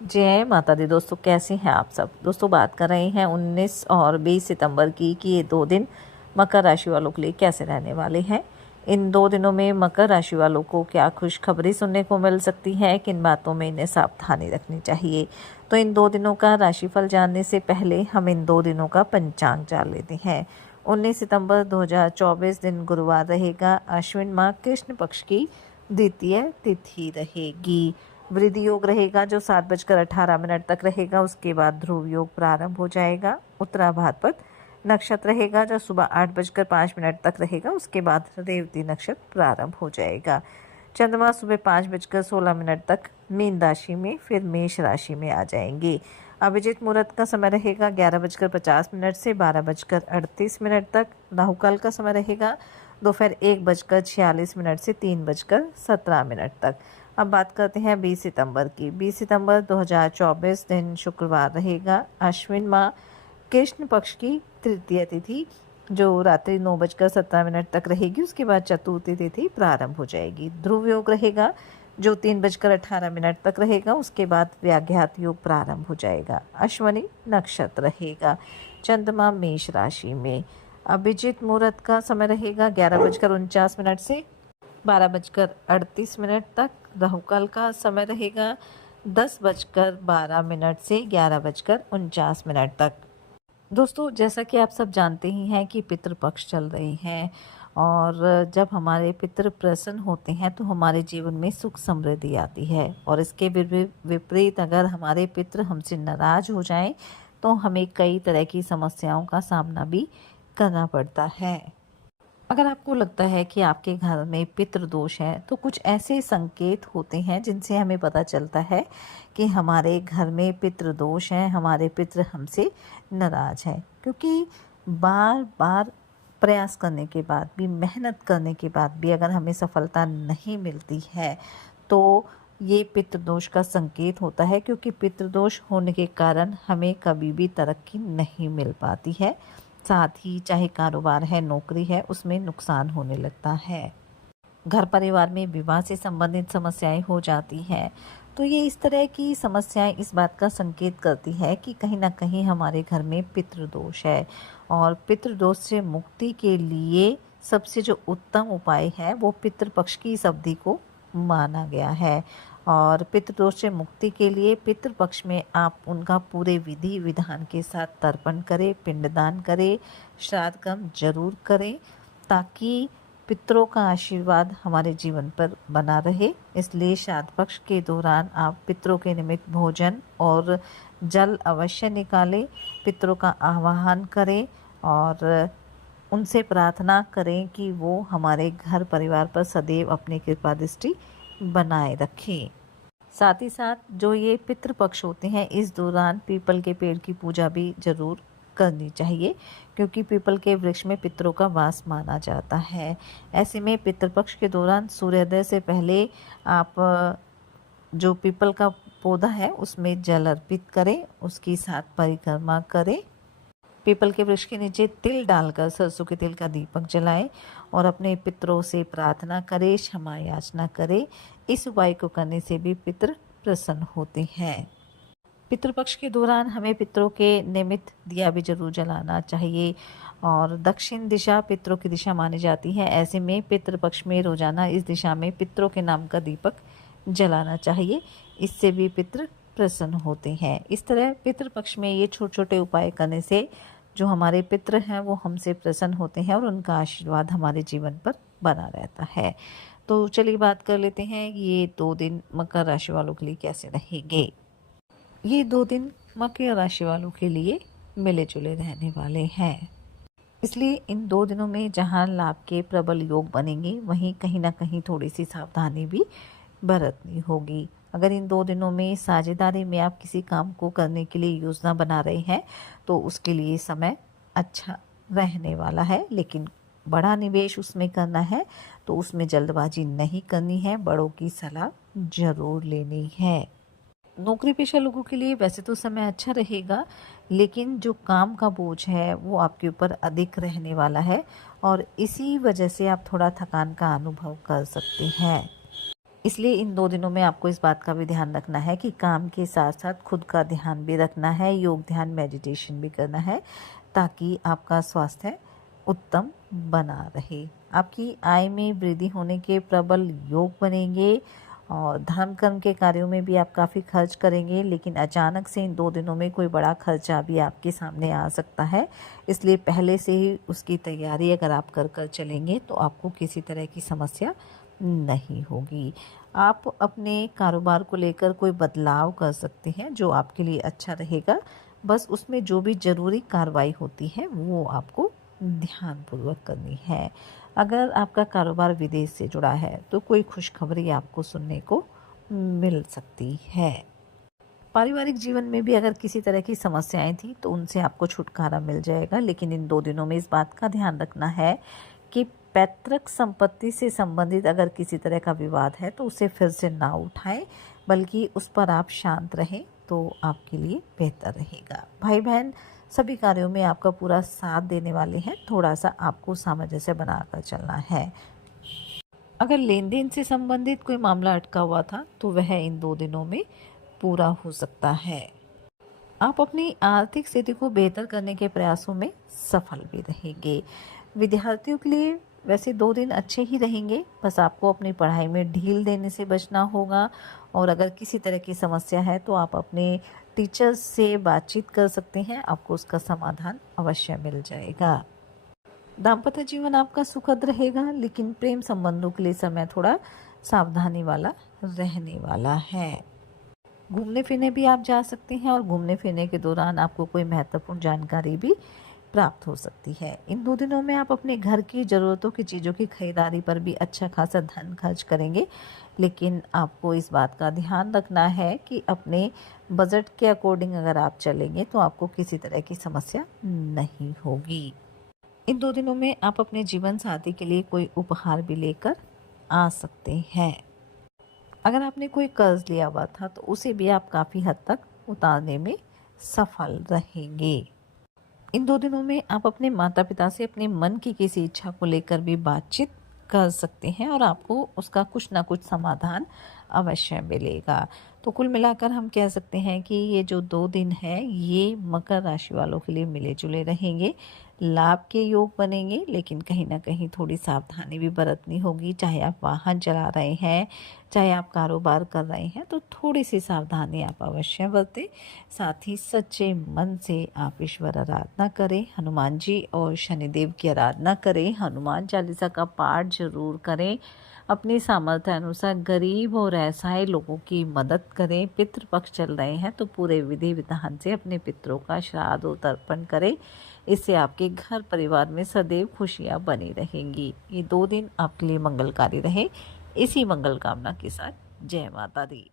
जय माता दी। दोस्तों कैसे हैं आप सब। दोस्तों बात कर रहे हैं 19 और 20 सितंबर की कि ये 2 दिन मकर राशि वालों के लिए कैसे रहने वाले हैं। इन 2 दिनों में मकर राशि वालों को क्या खुशखबरी सुनने को मिल सकती है, किन बातों में इन्हें सावधानी रखनी चाहिए। तो इन 2 दिनों का राशिफल जानने से पहले हम इन 2 दिनों का पंचांग जान लेते हैं। 19 सितंबर 2024 दिन गुरुवार रहेगा। अश्विन माह कृष्ण पक्ष की द्वितीय तिथि रहेगी। वृद्धि योग रहेगा जो 7:18 तक रहेगा। उसके बाद ध्रुव योग प्रारंभ हो जाएगा। उत्तरा भाद्रपद नक्षत्र रहेगा जो सुबह 8:05 तक रहेगा। उसके बाद रेवती नक्षत्र प्रारंभ हो जाएगा। चंद्रमा सुबह 5:16 तक मीन राशि में फिर मेष राशि में आ जाएंगे। अभिजीत मुहूर्त का समय रहेगा 11:50 से 12:38 तक। राहुकाल का समय रहेगा दोपहर 1:46 से 3:17 तक। अब बात करते हैं 20 सितंबर की। 20 सितंबर 2024 दिन शुक्रवार रहेगा। अश्विन माह कृष्ण पक्ष की तृतीय तिथि जो रात्रि 9:17 तक रहेगी। उसके बाद चतुर्थी तिथि प्रारंभ हो जाएगी। ध्रुव योग रहेगा जो 3:18 तक रहेगा। उसके बाद व्याघात योग प्रारंभ हो जाएगा। अश्वनी नक्षत्र रहेगा। चंद्रमा मेष राशि में। अभिजीत मुहूर्त का समय रहेगा 11:49 से 12:38 तक। राहुकाल का समय रहेगा 10:12 से 11:49 तक। दोस्तों जैसा कि आप सब जानते ही हैं कि पितृपक्ष चल रहे हैं और जब हमारे पितृ प्रसन्न होते हैं तो हमारे जीवन में सुख समृद्धि आती है। और इसके विपरीत अगर हमारे पितृ हमसे नाराज हो जाएं तो हमें कई तरह की समस्याओं का सामना भी करना पड़ता है। अगर आपको लगता है कि आपके घर में पितृदोष है तो कुछ ऐसे संकेत होते हैं जिनसे हमें पता चलता है कि हमारे घर में पितृदोष है, हमारे पितृ हमसे नाराज है। क्योंकि बार बार प्रयास करने के बाद भी, मेहनत करने के बाद भी अगर हमें सफलता नहीं मिलती है तो ये पितृदोष का संकेत होता है। क्योंकि पितृदोष होने के कारण हमें कभी भी तरक्की नहीं मिल पाती है। साथ ही चाहे कारोबार है, नौकरी है, उसमें नुकसान होने लगता है। घर परिवार में विवाह से संबंधित समस्याएं हो जाती हैं। तो ये इस तरह की समस्याएं इस बात का संकेत करती है कि कहीं ना कहीं हमारे घर में पितृदोष है। और पितृदोष से मुक्ति के लिए सबसे जो उत्तम उपाय है वो पितृपक्ष की इस अवधि को माना गया है। और पितृदोष से मुक्ति के लिए पितृपक्ष में आप उनका पूरे विधि विधान के साथ तर्पण करें, पिंडदान करें, श्राद्ध कर्म जरूर करें ताकि पितरों का आशीर्वाद हमारे जीवन पर बना रहे। इसलिए श्राद्ध पक्ष के दौरान आप पितरों के निमित्त भोजन और जल अवश्य निकालें, पितरों का आवाहन करें और उनसे प्रार्थना करें कि वो हमारे घर परिवार पर सदैव अपनी कृपा दृष्टि बनाए रखें। साथ ही साथ जो ये पितृपक्ष होते हैं इस दौरान पीपल के पेड़ की पूजा भी जरूर करनी चाहिए। क्योंकि पीपल के वृक्ष में पितरों का वास माना जाता है। ऐसे में पितृपक्ष के दौरान सूर्योदय से पहले आप जो पीपल का पौधा है उसमें जल अर्पित करें, उसकी 7 परिक्रमा करें। पीपल के वृक्ष के नीचे तिल डालकर सरसों के तेल का दीपक जलाएं और अपने पितरों से प्रार्थना करें, क्षमा याचना करें। इस उपाय को करने से भी पितृ प्रसन्न होते हैं। पितृपक्ष के दौरान हमें पितरों के निमित्त दिया भी जरूर जलाना चाहिए। और दक्षिण दिशा पितरों की दिशा मानी जाती है। ऐसे में पितृपक्ष में रोजाना इस दिशा में पितरों के नाम का दीपक जलाना चाहिए। इससे भी पितृ प्रसन्न होते हैं। इस तरह पितृपक्ष में ये छोटे छोटे उपाय करने से जो हमारे पितृ हैं वो हमसे प्रसन्न होते हैं और उनका आशीर्वाद हमारे जीवन पर बना रहता है। तो चलिए बात कर लेते हैं ये 2 दिन मकर राशि वालों के लिए कैसे रहेंगे। ये 2 दिन मकर राशि वालों के लिए मिले जुले रहने वाले हैं। इसलिए इन 2 दिनों में जहां लाभ के प्रबल योग बनेंगे वहीं कहीं ना कहीं थोड़ी सी सावधानी भी बरतनी होगी। अगर इन 2 दिनों में साझेदारी में आप किसी काम को करने के लिए योजना बना रहे हैं तो उसके लिए समय अच्छा रहने वाला है। लेकिन बड़ा निवेश उसमें करना है तो उसमें जल्दबाजी नहीं करनी है, बड़ों की सलाह जरूर लेनी है। नौकरी पेशा लोगों के लिए वैसे तो समय अच्छा रहेगा, लेकिन जो काम का बोझ है वो आपके ऊपर अधिक रहने वाला है और इसी वजह से आप थोड़ा थकान का अनुभव कर सकते हैं। इसलिए इन 2 दिनों में आपको इस बात का भी ध्यान रखना है कि काम के साथ-साथ खुद का ध्यान भी रखना है, योग ध्यान मेडिटेशन भी करना है, ताकि आपका स्वास्थ्य उत्तम बना रहे। आपकी आय में वृद्धि होने के प्रबल योग बनेंगे और धर्म कर्म के कार्यों में भी आप काफ़ी खर्च करेंगे, लेकिन अचानक से इन 2 दिनों में कोई बड़ा खर्चा भी आपके सामने आ सकता है। इसलिए पहले से ही उसकी तैयारी अगर आप कर चलेंगे तो आपको किसी तरह की समस्या नहीं होगी। आप अपने कारोबार को लेकर कोई बदलाव कर सकते हैं जो आपके लिए अच्छा रहेगा। बस उसमें जो भी ज़रूरी कार्रवाई होती है वो आपको ध्यानपूर्वक करनी है। अगर आपका कारोबार विदेश से जुड़ा है तो कोई खुशखबरी आपको सुनने को मिल सकती है। पारिवारिक जीवन में भी अगर किसी तरह की समस्याएं थी तो उनसे आपको छुटकारा मिल जाएगा, लेकिन इन 2 दिनों में इस बात का ध्यान रखना है कि पैतृक संपत्ति से संबंधित अगर किसी तरह का विवाद है तो उसे फिर से ना उठाएं, बल्कि उस पर आप शांत रहें तो आपके लिए बेहतर रहेगा। भाई बहन सभी कार्यों में आपका पूरा साथ देने वाले हैं, थोड़ा सा आपको सामंजस्य बनाकर चलना है। अगर लेन देन से संबंधित कोई मामला अटका हुआ था तो वह इन 2 दिनों में पूरा हो सकता है। आप अपनी आर्थिक स्थिति को बेहतर करने के प्रयासों में सफल भी रहेंगे। विद्यार्थियों के लिए वैसे 2 दिन अच्छे ही रहेंगे, बस आपको अपनी पढ़ाई में ढील देने से बचना होगा और अगर किसी तरह की समस्या है तो आप अपने टीचर्स से बातचीत कर सकते हैं, आपको उसका समाधान अवश्य मिल जाएगा। दाम्पत्य जीवन आपका सुखद रहेगा, लेकिन प्रेम संबंधों के लिए समय थोड़ा सावधानी वाला रहने वाला है। घूमने फिरने भी आप जा सकते हैं और घूमने फिरने के दौरान आपको कोई महत्वपूर्ण जानकारी भी प्राप्त हो सकती है। इन 2 दिनों में आप अपने घर की ज़रूरतों की चीज़ों की खरीदारी पर भी अच्छा खासा धन खर्च करेंगे, लेकिन आपको इस बात का ध्यान रखना है कि अपने बजट के अकॉर्डिंग अगर आप चलेंगे तो आपको किसी तरह की समस्या नहीं होगी। इन 2 दिनों में आप अपने जीवन साथी के लिए कोई उपहार भी लेकर आ सकते हैं। अगर आपने कोई कर्ज लिया हुआ था तो उसे भी आप काफ़ी हद तक उतारने में सफल रहेंगे। इन 2 दिनों में आप अपने माता पिता से अपने मन की किसी इच्छा को लेकर भी बातचीत कर सकते हैं और आपको उसका कुछ ना कुछ समाधान अवश्य मिलेगा। तो कुल मिलाकर हम कह सकते हैं कि ये जो 2 दिन है ये मकर राशि वालों के लिए मिले जुले रहेंगे, लाभ के योग बनेंगे, लेकिन कहीं ना कहीं थोड़ी सावधानी भी बरतनी होगी। चाहे आप वाहन चला रहे हैं, चाहे आप कारोबार कर रहे हैं, तो थोड़ी सी सावधानी आप अवश्य बरतें। साथ ही सच्चे मन से आप ईश्वर आराधना करें, हनुमान जी और शनिदेव की आराधना करें, हनुमान चालीसा का पाठ जरूर करें, अपनी सामर्थ्य अनुसार गरीब और असहाय लोगों की मदद करें। पितृपक्ष चल रहे हैं तो पूरे विधि विधान से अपने पितरों का श्राद्ध और तर्पण करें। इससे आपके घर परिवार में सदैव खुशियां बनी रहेंगी। ये 2 दिन आपके लिए मंगलकारी रहे। इसी मंगल कामना के साथ जय माता दी।